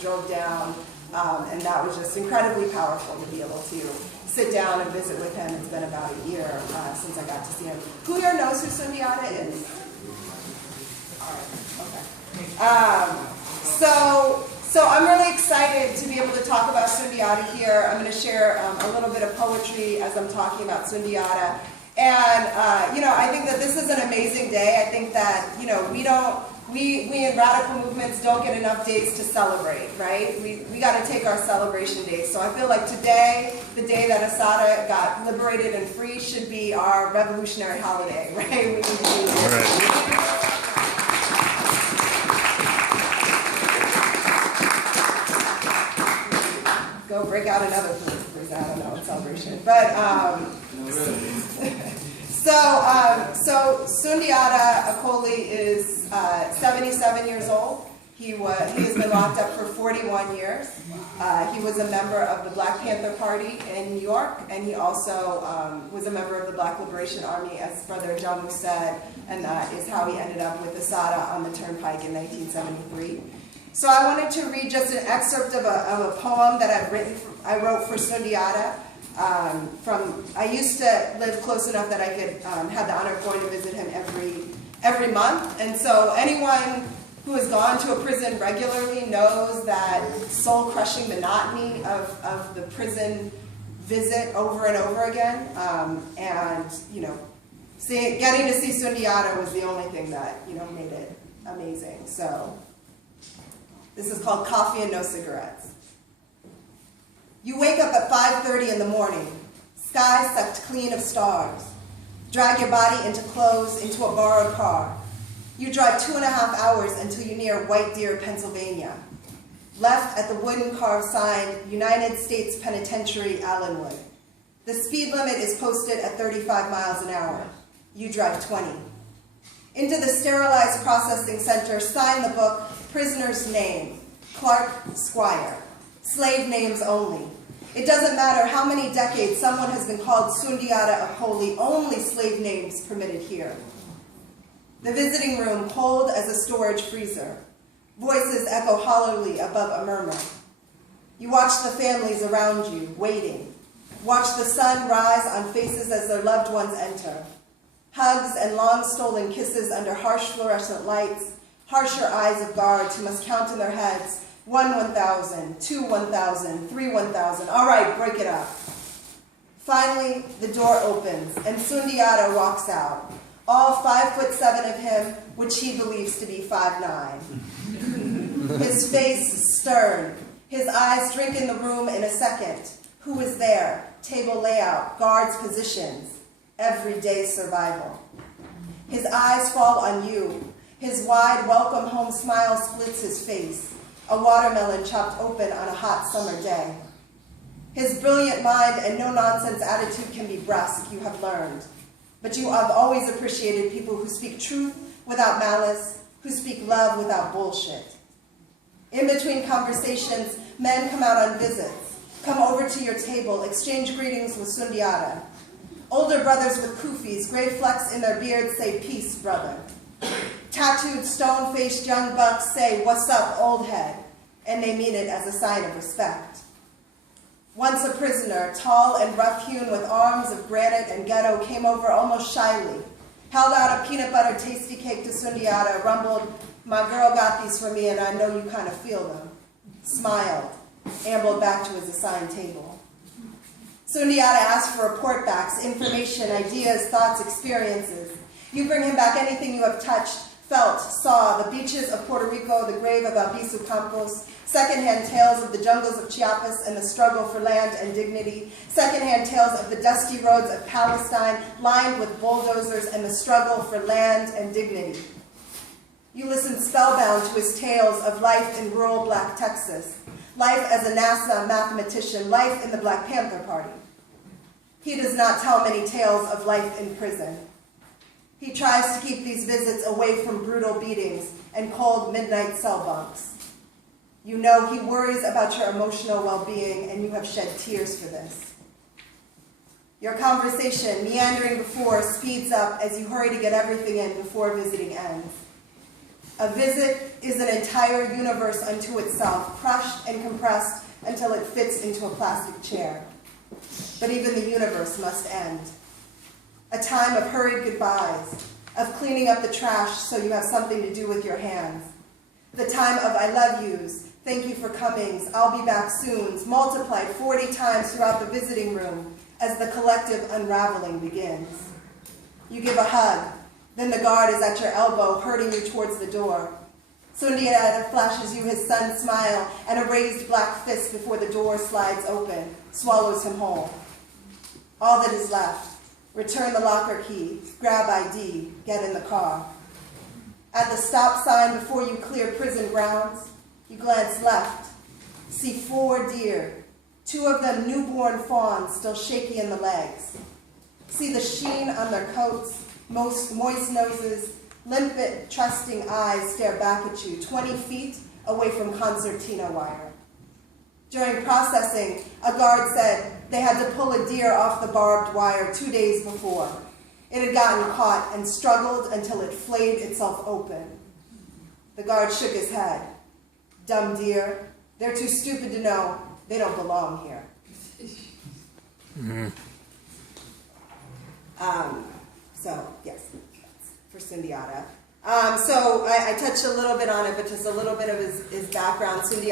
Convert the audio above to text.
drove down, and that was just incredibly powerful to be able to sit down and visit with him. It's been about a year since I got to see him. Who here knows who Sundiata is? All right, okay. So I'm really excited to be able to talk about Sundiata here. I'm going to share a little bit of poetry as I'm talking about Sundiata. And, I think that this is an amazing day. I think that, we in radical movements don't get enough days to celebrate, right? We got to take our celebration days. So I feel like today, the day that Assata got liberated and free, should be our revolutionary holiday, right? We need to do this. Go break out another I don't know, celebration. But so Sundiata Acoli is 77 years old. He has been locked up for 41 years. He was a member of the Black Panther Party in New York, and he also was a member of the Black Liberation Army, as Brother Ahjamu said, and that is how he ended up with Assata on the Turnpike in 1973. So I wanted to read just an excerpt of a poem that I wrote for Sundiata. I used to live close enough that I could have the honor of going to visit him every month. And so anyone who has gone to a prison regularly knows that soul-crushing monotony of the prison visit over and over again. Getting to see Sundiata was the only thing that made it amazing. So this is called Coffee and No Cigarettes. You wake up at 5:30 in the morning, sky sucked clean of stars. Drag your body into clothes into a borrowed car. You drive 2.5 hours until you near White Deer, Pennsylvania. Left at the wooden carved sign, United States Penitentiary, Allenwood. The speed limit is posted at 35 miles an hour. You drive 20. Into the sterilized processing center, sign the book, Prisoner's Name, Clark Squire. Slave names only. It doesn't matter how many decades someone has been called Sundiata Acoli, only slave names permitted here. The visiting room cold as a storage freezer. Voices echo hollowly above a murmur. You watch the families around you, waiting. Watch the sun rise on faces as their loved ones enter. Hugs and long stolen kisses under harsh fluorescent lights, harsher eyes of guards who must count in their heads, 1 1,000, 2 1,000, 3 1,000. All right, break it up. Finally, the door opens and Sundiata walks out, all 5'7" of him, which he believes to be 5'9". His face stern, his eyes drink in the room in a second. Who is there? Table layout, guards' positions, everyday survival. His eyes fall on you. His wide welcome home smile splits his face, a watermelon chopped open on a hot summer day. His brilliant mind and no-nonsense attitude can be brusque, you have learned. But you have always appreciated people who speak truth without malice, who speak love without bullshit. In between conversations, men come out on visits, come over to your table, exchange greetings with Sundiata. Older brothers with kufis, gray flecks in their beards say, "Peace, brother." Tattooed, stone-faced young bucks say, "What's up, old head?" And they mean it as a sign of respect. Once a prisoner, tall and rough-hewn with arms of granite and ghetto, came over almost shyly, held out a peanut butter tasty cake to Sundiata, rumbled, "My girl got these for me and I know you kind of feel them," smiled, ambled back to his assigned table. Sundiata asked for report backs, information, ideas, thoughts, experiences. You bring him back anything you have touched, felt, saw, the beaches of Puerto Rico, the grave of Albizu Campos, secondhand tales of the jungles of Chiapas and the struggle for land and dignity, secondhand tales of the dusty roads of Palestine lined with bulldozers and the struggle for land and dignity. You listen spellbound to his tales of life in rural Black Texas, life as a NASA mathematician, life in the Black Panther Party. He does not tell many tales of life in prison. He tries to keep these visits away from brutal beatings and cold midnight cell bunks. You know he worries about your emotional well-being, and you have shed tears for this. Your conversation, meandering before, speeds up as you hurry to get everything in before visiting ends. A visit is an entire universe unto itself, crushed and compressed until it fits into a plastic chair. But even the universe must end. A time of hurried goodbyes, of cleaning up the trash so you have something to do with your hands. The time of I love yous, thank you for comings, I'll be back soons, multiplied 40 times throughout the visiting room as the collective unraveling begins. You give a hug, then the guard is at your elbow, herding you towards the door. Sundiata flashes you his son's smile, and a raised black fist before the door slides open, swallows him whole. All that is left, return the locker key, grab ID, get in the car. At the stop sign before you clear prison grounds, you glance left, see 4 deer, 2 of them newborn fawns still shaky in the legs. See the sheen on their coats, moist noses, limpid, trusting eyes stare back at you, 20 feet away from concertina wire. During processing, a guard said they had to pull a deer off the barbed wire 2 days before. It had gotten caught and struggled until it flayed itself open. The guard shook his head. Dumb deer, they're too stupid to know they don't belong here. So, yes, for Sundiata. So I touched a little bit on it, but just a little bit of his background. Sundiata